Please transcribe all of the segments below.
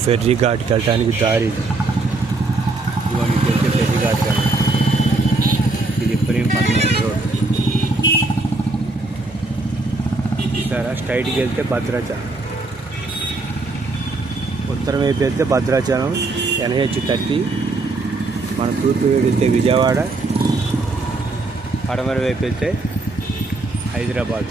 Ferry ఘాట్కి వెళ్ళటానికి దారి ఇది. ఇవన్నీ వెళ్తే ఫెర్రీ ఘాట్ కానీ ఇది ఇబ్రహీంపట్నం రోడ్. చూసారా, స్ట్రైట్కి వెళ్తే భద్రాచలం, ఉత్తరం వైపు వెళ్తే భద్రాచలం NH30, మన తూర్పు వైపు వెళ్తే విజయవాడ, పడమర వైపు వెళ్తే హైదరాబాద్.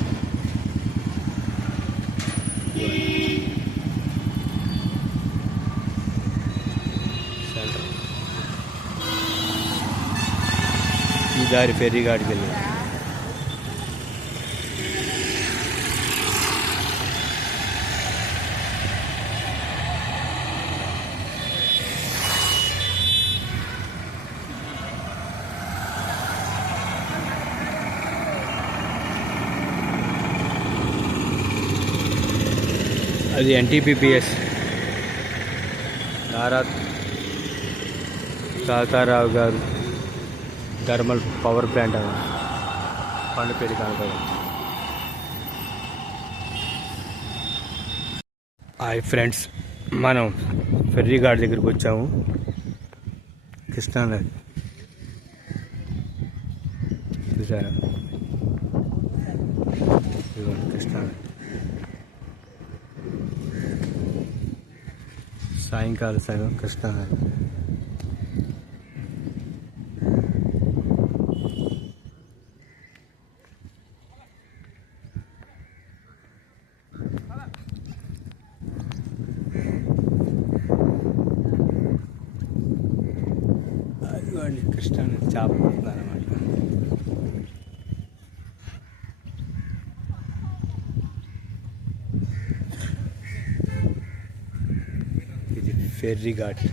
సెంటర్ ఈ దారి ఫెర్రీ ఘాట్కి వెళ్ళాం. అది NTPPS నారా తాతారావు గారు థర్మల్ పవర్ ప్లాంట్ అన్న కొండపేట కనపడ. హాయ్ ఫ్రెండ్స్, మనం ఫెర్రీ ఘాట్ దగ్గరికి వచ్చాము. కృష్ణానది చూసారా, ఇదిగోండి కృష్ణానది. సాయంకాల సమయం కృష్ణానది. అదిగోండి కృష్ణానది చేప పడుతున్నారు అన్నమాట. ఇది ఫెర్రీ ఘాట్.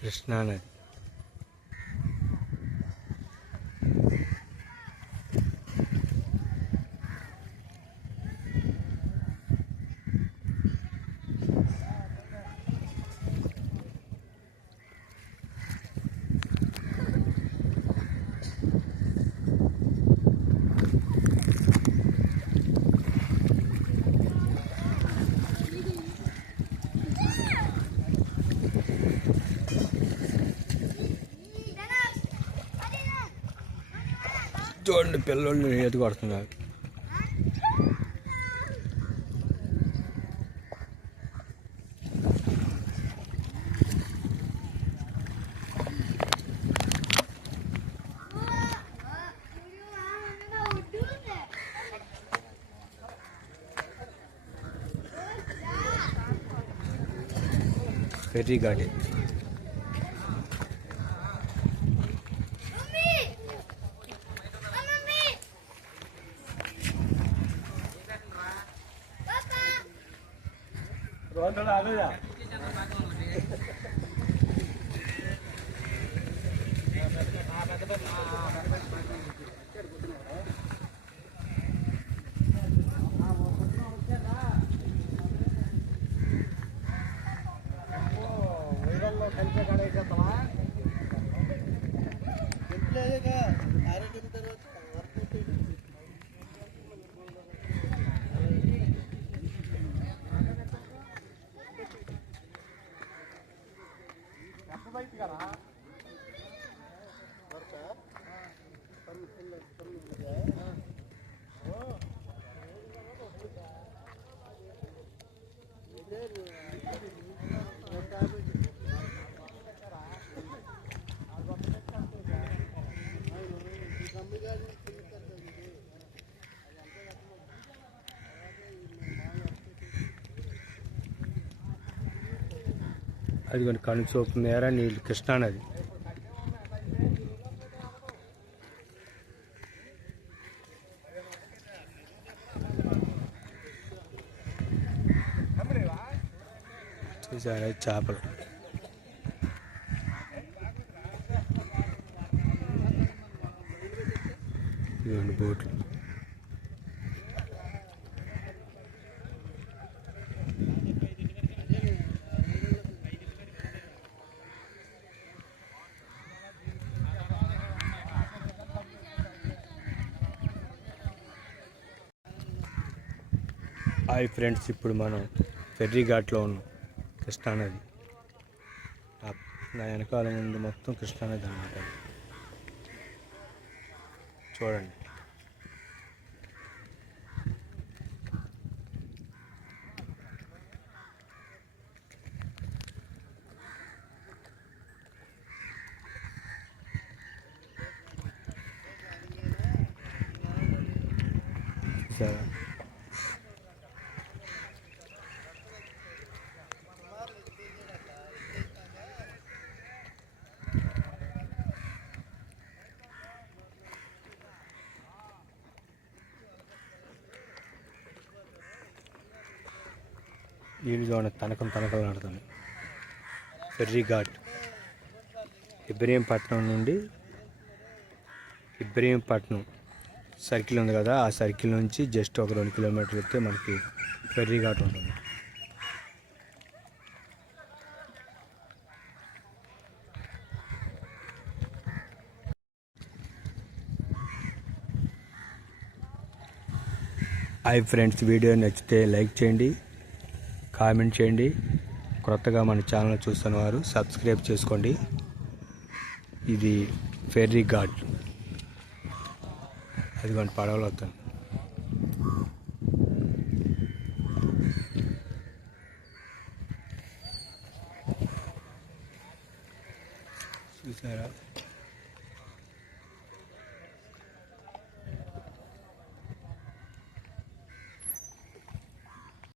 కృష్ణానది చూడండి, పిల్లలు ఈత కొడుతున్నారు. ఫెర్రీ ఘాట్ అది కొన్ని కను చూపు మేర నీళ్ళు కృష్ణానది. చూసారా చేపలు. ఇవన్నీ బోట్లు. హాయ్ ఫ్రెండ్స్, ఇప్పుడు మనం ఫెర్రీ ఘాట్లో ఉన్నాం. కృష్ణానది నా వెనకాల ముందు మొత్తం కృష్ణానది అన్నమాట. చూడండి. చూసారా? నీళ్ళు చూడండి, తనకలాడుతుంది. ఫెర్రీ ఘాట్ ఇబ్రహీంపట్నం నుండి ఇబ్రహీంపట్నం సర్కిల్ ఉంది కదా, ఆ సర్కిల్ నుంచి జస్ట్ ఒక 2 కిలోమీటర్లు వస్తే మనకి ఫెర్రీ ఘాట్ ఉంటుంది. హాయ్ ఫ్రెండ్స్, వీడియో నచ్చితే లైక్ చేయండి, కామెంట్ చేయండి. కొత్తగా మన ఛానల్ చూస్తున్న వారు సబ్స్క్రైబ్ చేసుకోండి. ఇది ఫెర్రీ ఘాట్. అదిగోండి పడవలు వస్తాను. చూసారా?